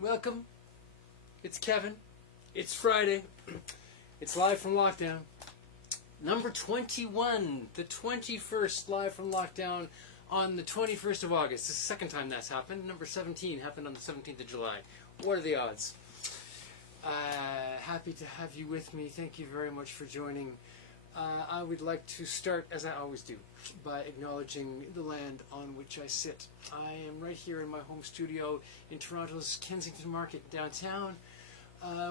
Welcome. It's Kevin. It's Friday. It's live from lockdown. Number 21, the 21st live from lockdown on the 21st of August. This is the second time that's happened. Number 17 happened on the 17th of July. What are the odds? Happy to have you with me. Thank you very much for joining. I would like to start, as I always do, by acknowledging the land on which I sit. I am right here in my home studio in Toronto's Kensington Market downtown.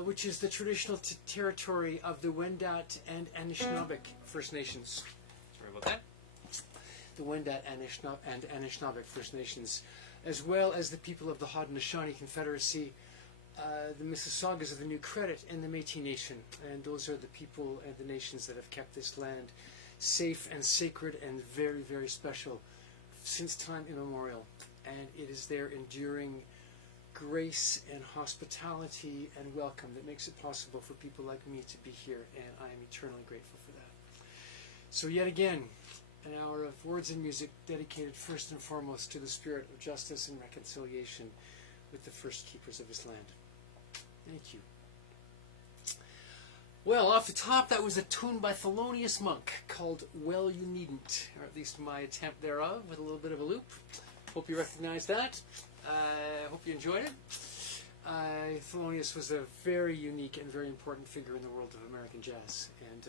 which is the traditional territory of the Wendat and Anishinaabeg First Nations. Sorry about that. The Wendat and Anishinaabeg First Nations, as well as the people of the Haudenosaunee Confederacy, the Mississaugas of the New Credit, and the Métis Nation. And those are the people and the nations that have kept this land safe and sacred and very, very special since time immemorial. And it is their enduring grace and hospitality and welcome that makes it possible for people like me to be here, and I am eternally grateful for that. So yet again, an hour of words and music dedicated first and foremost to the spirit of justice and reconciliation with the first keepers of this land. Thank you. Well, off the top, that was a tune by Thelonious Monk called Well You Needn't, or at least my attempt thereof, with a little bit of a loop. Hope you recognize that. Hope you enjoyed it. Thelonious was a very unique and very important figure in the world of American jazz. And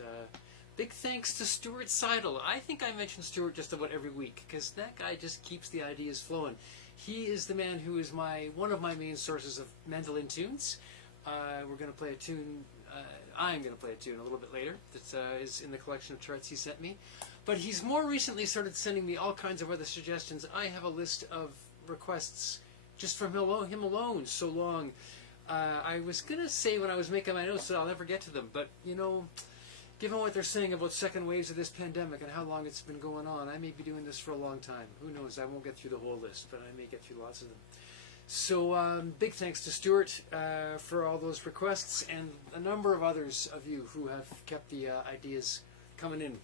big thanks to Stuart Seidel. I think I mention Stuart just about every week, because that guy just keeps the ideas flowing. He is the man who is one of my main sources of mandolin tunes. We're going to play a tune. I'm going to play a tune a little bit later that is in the collection of charts he sent me. But he's more recently started sending me all kinds of other suggestions. I have a list of requests just from him alone so long. I was going to say when I was making my notes that I'll never get to them. But, you know, given what they're saying about second waves of this pandemic and how long it's been going on, I may be doing this for a long time. Who knows? I won't get through the whole list, but I may get through lots of them. So big thanks to Stuart for all those requests, and a number of others of you who have kept the ideas coming in.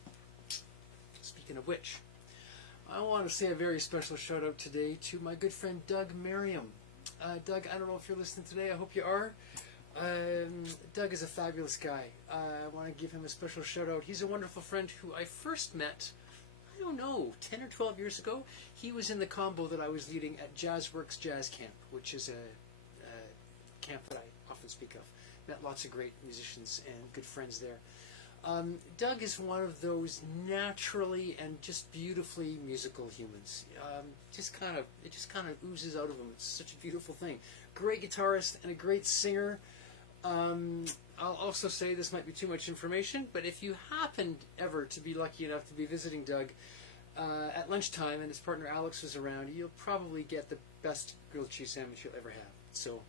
Speaking of which, I want to say a very special shout out today to my good friend Doug Merriam. Doug, I don't know if you're listening today. I hope you are. Doug is a fabulous guy. I want to give him a special shout out. He's a wonderful friend who I first met, I don't know, 10 or 12 years ago. He was in the combo that I was leading at Jazzworks Jazz Camp, which is a camp that I often speak of. Met lots of great musicians and good friends there. Doug is one of those naturally and just beautifully musical humans. It just kind of oozes out of him. It's such a beautiful thing. Great guitarist and a great singer. I'll also say this might be too much information, but if you happened ever to be lucky enough to be visiting Doug at lunchtime and his partner Alex was around, you'll probably get the best grilled cheese sandwich you'll ever have. So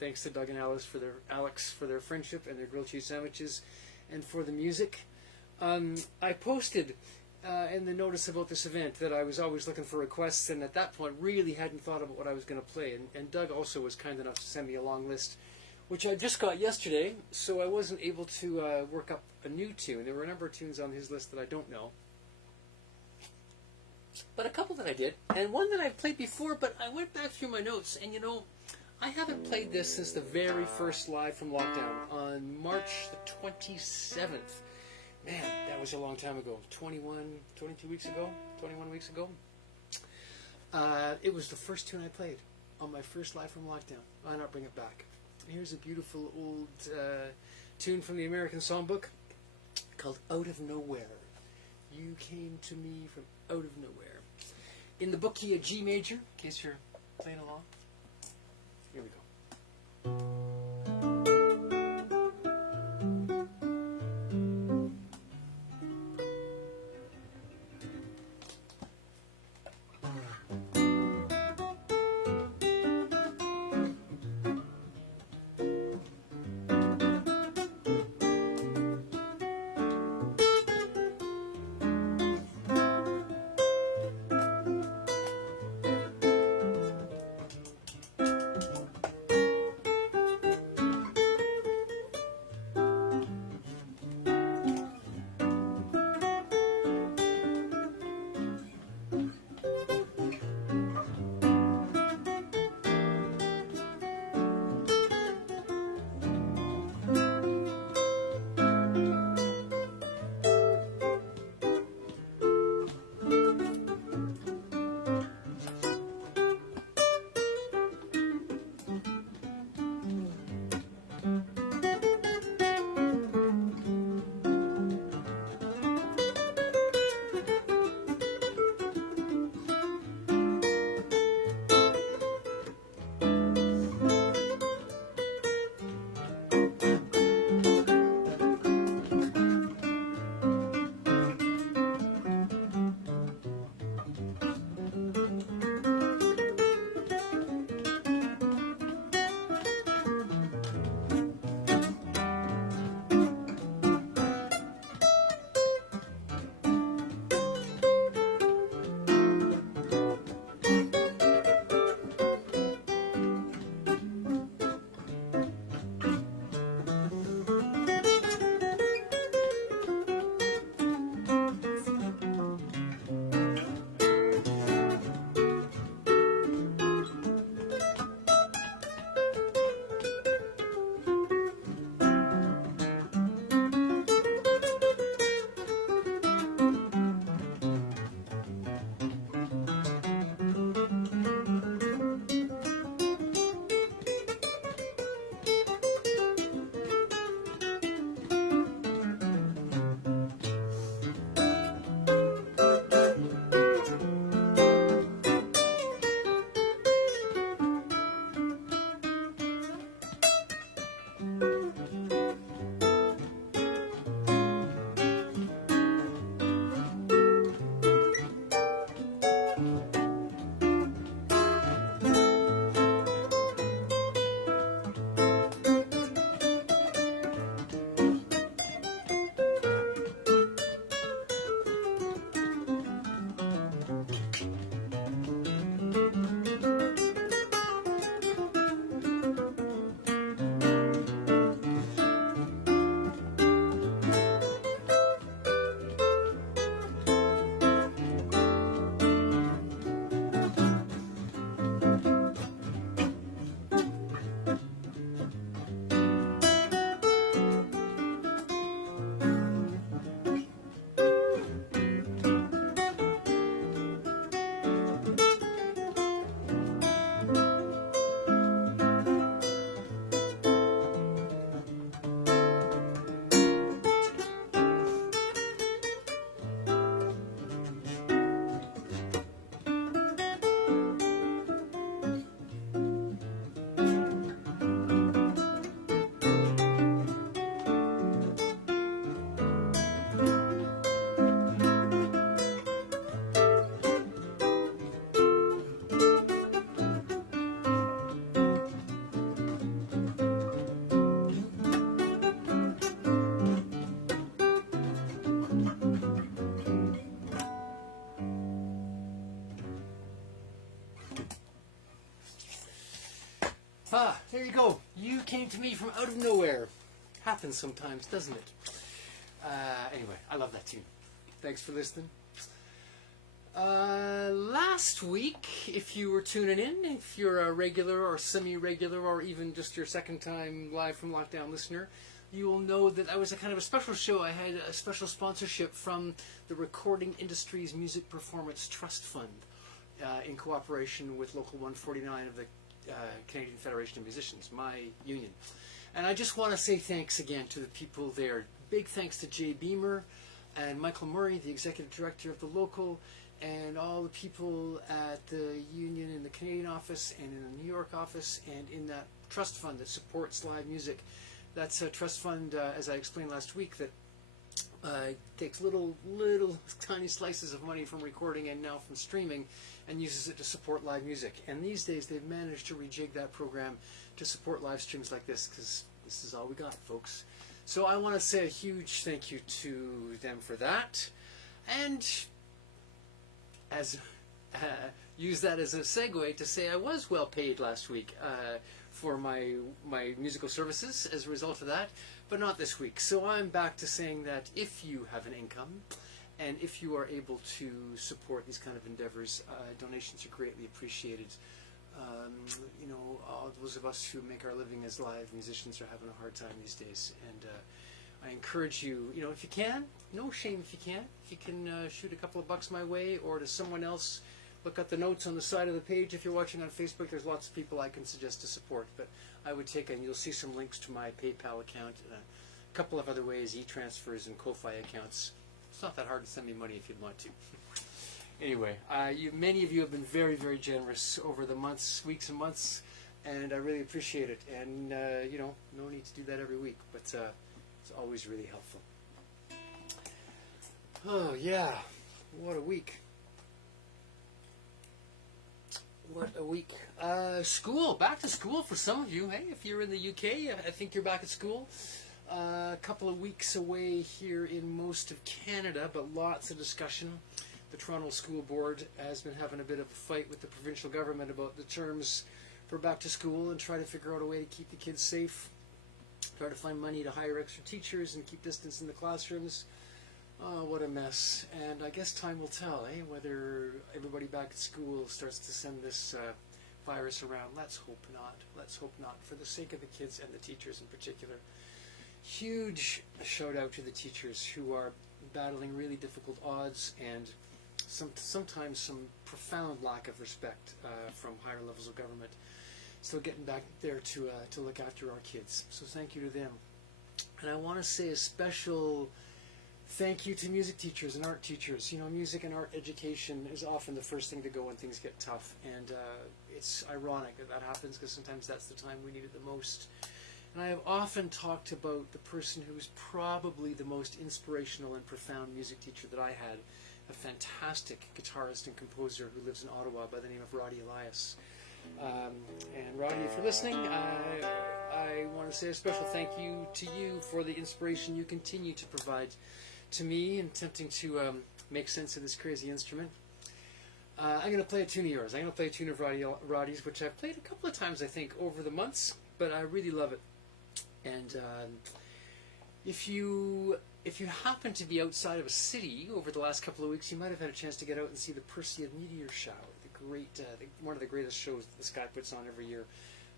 thanks to Doug and Alex for their friendship and their grilled cheese sandwiches and for the music. I posted in the notice about this event that I was always looking for requests, and at that point really hadn't thought about what I was going to play. And Doug also was kind enough to send me a long list, which I just got yesterday, so I wasn't able to work up a new tune. There were a number of tunes on his list that I don't know, but a couple that I did, and one that I've played before, but I went back through my notes, and you know, I haven't played this since the very first Live from Lockdown on March the 27th. Man, that was a long time ago. 22 weeks ago? 21 weeks ago? It was the first tune I played on my first Live from Lockdown. Why not bring it back? Here's a beautiful old tune from the American Songbook called Out of Nowhere. You came to me from out of nowhere. In the book key, a G major, in case you're playing along. Here we go. There you go. You came to me from out of nowhere. Happens sometimes, doesn't it? Anyway, I love that tune. Thanks for listening. Last week, if you were tuning in, if you're a regular or semi-regular or even just your second time live from lockdown listener, you will know that that was a kind of a special show. I had a special sponsorship from the Recording Industries Music Performance Trust Fund in cooperation with Local 149 of the Canadian Federation of Musicians, my union. And I just want to say thanks again to the people there. Big thanks to Jay Beamer and Michael Murray, the executive director of the local, and all the people at the union in the Canadian office and in the New York office and in that trust fund that supports live music. That's a trust fund, as I explained last week, that takes little tiny slices of money from recording and now from streaming and uses it to support live music. And these days they've managed to rejig that program to support live streams like this, because this is all we got, folks. So I want to say a huge thank you to them for that, and as use that as a segue to say I was well paid last week for my musical services as a result of that, but not this week. So I'm back to saying that if you have an income and if you are able to support these kind of endeavors, donations are greatly appreciated. You know, all those of us who make our living as live musicians are having a hard time these days, and I encourage you, you know, if you can, no shame if you can. If you can shoot a couple of bucks my way or to someone else, look at the notes on the side of the page. If you're watching on Facebook, there's lots of people I can suggest to support, but I would take, and you'll see some links to my PayPal account, a couple of other ways, e-transfers and Ko-Fi accounts. It's not that hard to send me money if you'd want to. Anyway, many of you have been very, very generous over the months, weeks and months, and I really appreciate it. And, you know, no need to do that every week, but it's always really helpful. Oh, yeah. What a week. What a week. School. Back to school for some of you. Hey, if you're in the UK, I think you're back at school. A couple of weeks away here in most of Canada, but lots of discussion. The Toronto School Board has been having a bit of a fight with the provincial government about the terms for back to school and try to figure out a way to keep the kids safe, try to find money to hire extra teachers and keep distance in the classrooms. Oh, what a mess. And I guess time will tell, whether everybody back at school starts to send this virus around. Let's hope not. Let's hope not, for the sake of the kids and the teachers in particular. Huge shout out to the teachers who are battling really difficult odds and sometimes some profound lack of respect from higher levels of government. Still getting back there to look after our kids. So thank you to them. And I want to say a special thank you to music teachers and art teachers. You know, music and art education is often the first thing to go when things get tough. And it's ironic that that happens, because sometimes that's the time we need it the most. And I have often talked about the person who was probably the most inspirational and profound music teacher that I had, a fantastic guitarist and composer who lives in Ottawa by the name of Roddy Elias. And Roddy, if you're listening, I want to say a special thank you to you for the inspiration you continue to provide to me in attempting to make sense of this crazy instrument. I'm going to play a tune of yours. I'm going to play a tune of Roddy's, which I've played a couple of times, I think, over the months, but I really love it. And if you happen to be outside of a city over the last couple of weeks, you might have had a chance to get out and see the Perseid meteor shower, one of the greatest shows that the sky puts on every year.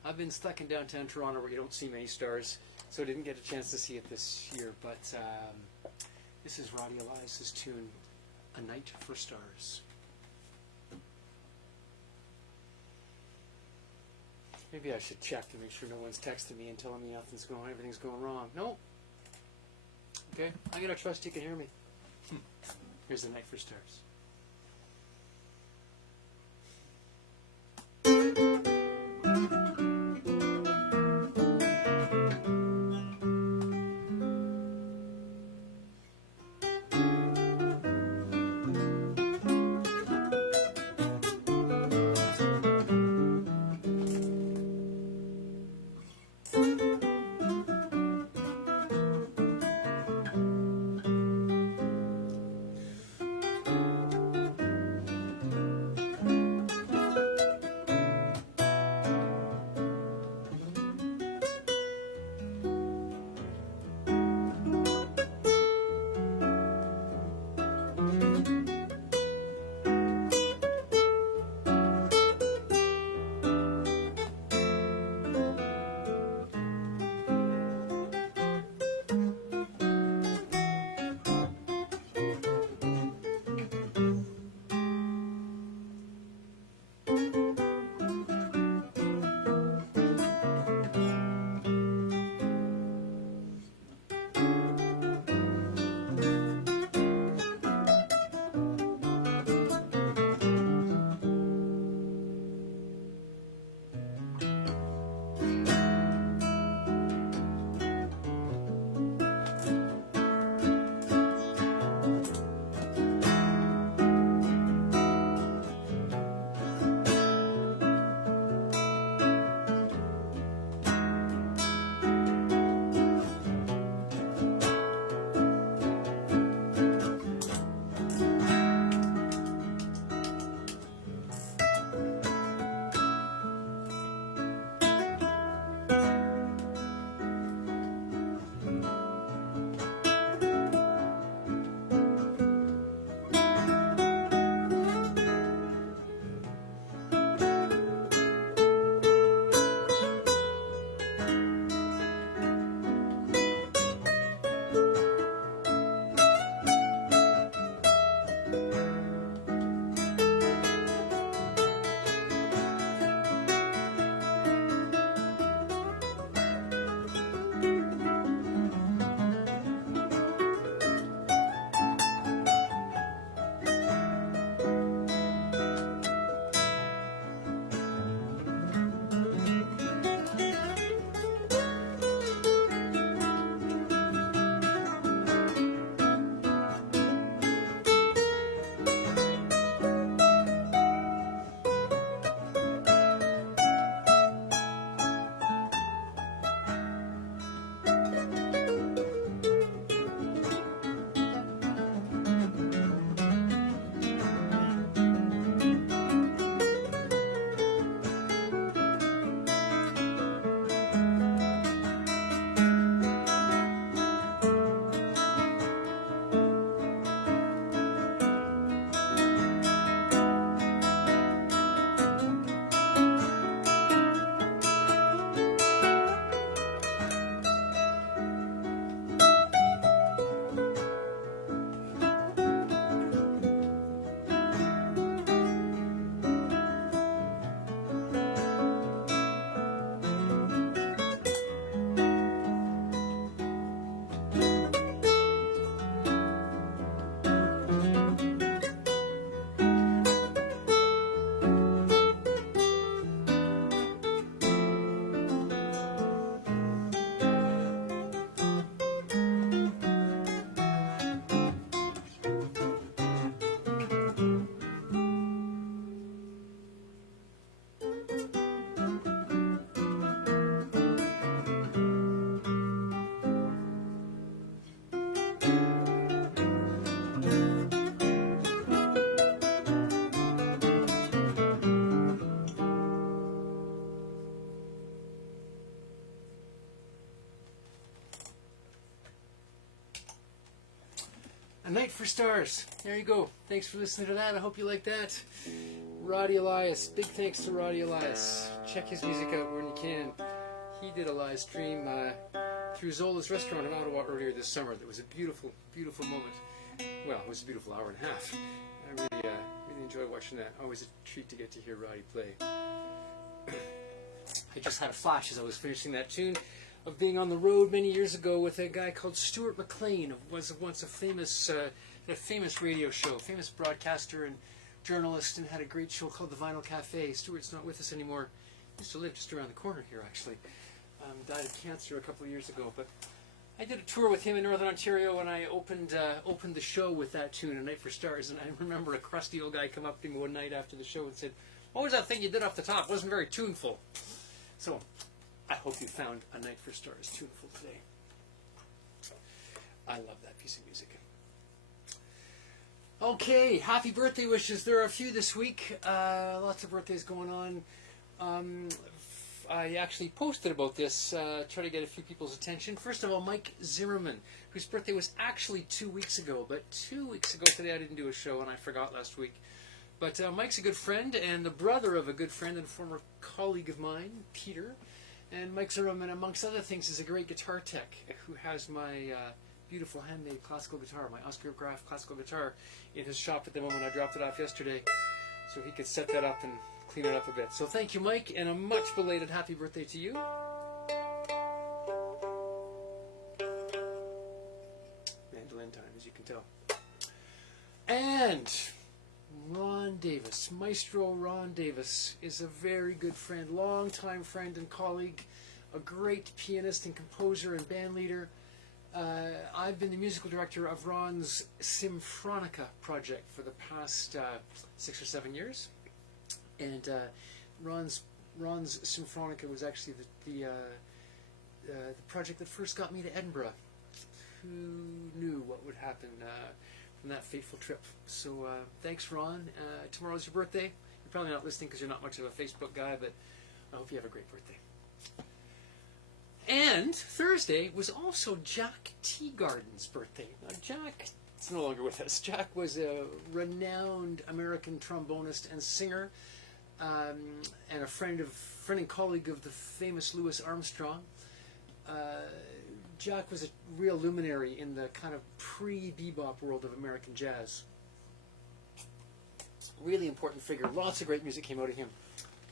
I've been stuck in downtown Toronto where you don't see many stars, so I didn't get a chance to see it this year. But this is Roddy Elias' tune, A Night for Stars. Maybe I should check to make sure no one's texting me and telling me everything's going wrong. No. Okay, I'm going to trust you can hear me. Here's A Night for Stars. A Night for Stars. There you go. Thanks for listening to that. I hope you like that. Roddy Elias. Big thanks to Roddy Elias. Check his music out when you can. He did a live stream through Zola's restaurant in Ottawa earlier this summer. That was a beautiful, beautiful moment. Well, it was a beautiful hour and a half. I really enjoy watching that. Always a treat to get to hear Roddy play. I just had a flash as I was finishing that tune of being on the road many years ago with a guy called Stuart McLean, who was once a famous radio show, famous broadcaster and journalist, and had a great show called The Vinyl Cafe. Stuart's not with us anymore. He used to live just around the corner here, actually. Died of cancer a couple of years ago, but I did a tour with him in Northern Ontario, and I opened the show with that tune, A Night for Stars. And I remember a crusty old guy come up to me one night after the show and said, "What was that thing you did off the top? It wasn't very tuneful." So I hope you found A Night for Stars tuneful today. I love that piece of music. Okay, happy birthday wishes. There are a few this week. Lots of birthdays going on. I actually posted about this, try to get a few people's attention. First of all, Mike Zimmerman, whose birthday was actually 2 weeks ago, but 2 weeks ago today I didn't do a show and I forgot last week. But Mike's a good friend and the brother of a good friend and former colleague of mine, Peter. And Mike Zimmerman, amongst other things, is a great guitar tech who has my beautiful handmade classical guitar, my Oscar Graf classical guitar, in his shop at the moment. I dropped it off yesterday so he could set that up and clean it up a bit. So thank you, Mike, and a much belated happy birthday to you. Mandolin time, as you can tell. And Ron Davis, Maestro Ron Davis, is a very good friend, longtime friend and colleague, a great pianist and composer and band leader. I've been the musical director of Ron's Symphronica project for the past 6 or 7 years. And Ron's Symphronica was actually the project that first got me to Edinburgh. Who knew what would happen from that fateful trip? So thanks, Ron. Tomorrow's your birthday. You're probably not listening because you're not much of a Facebook guy, but I hope you have a great birthday. And Thursday was also Jack Teagarden's birthday. Now, Jack is no longer with us. Jack was a renowned American trombonist and singer, and a friend and colleague of the famous Louis Armstrong. Jack was a real luminary in the kind of pre-bebop world of American jazz. Really important figure. Lots of great music came out of him.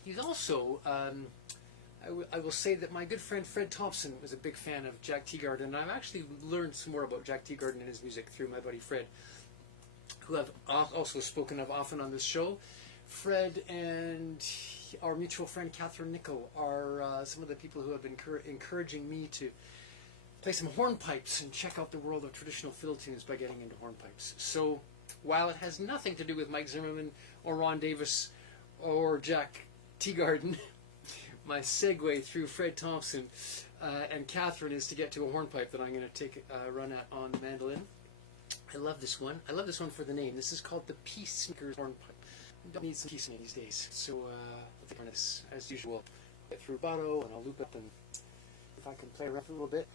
He's also, I will say that my good friend Fred Thompson was a big fan of Jack Teagarden, and I've actually learned some more about Jack Teagarden and his music through my buddy Fred, who I've also spoken of often on this show. Fred and our mutual friend Catherine Nicol are some of the people who have been encouraging me to play some hornpipes and check out the world of traditional fiddle tunes by getting into hornpipes. So while it has nothing to do with Mike Zimmerman or Ron Davis or Jack Teagarden, my segue through Fred Thompson and Catherine is to get to a hornpipe that I'm going to take a run at on the mandolin. I love this one. I love this one for the name. This is called the Peacemaker's Hornpipe. Don't need some peacemaking these days. So I'll take this as usual. Get through rubato and I'll loop up, and if I can play around for a little bit,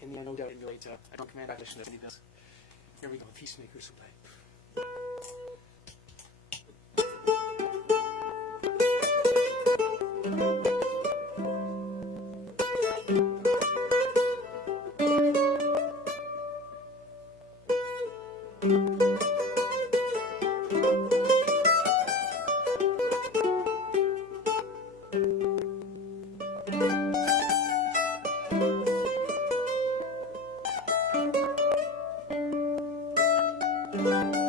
in the end, no doubt emulate a drum command acquisition that he does. Here we go, Peacemaker's Hornpipe. Thank you.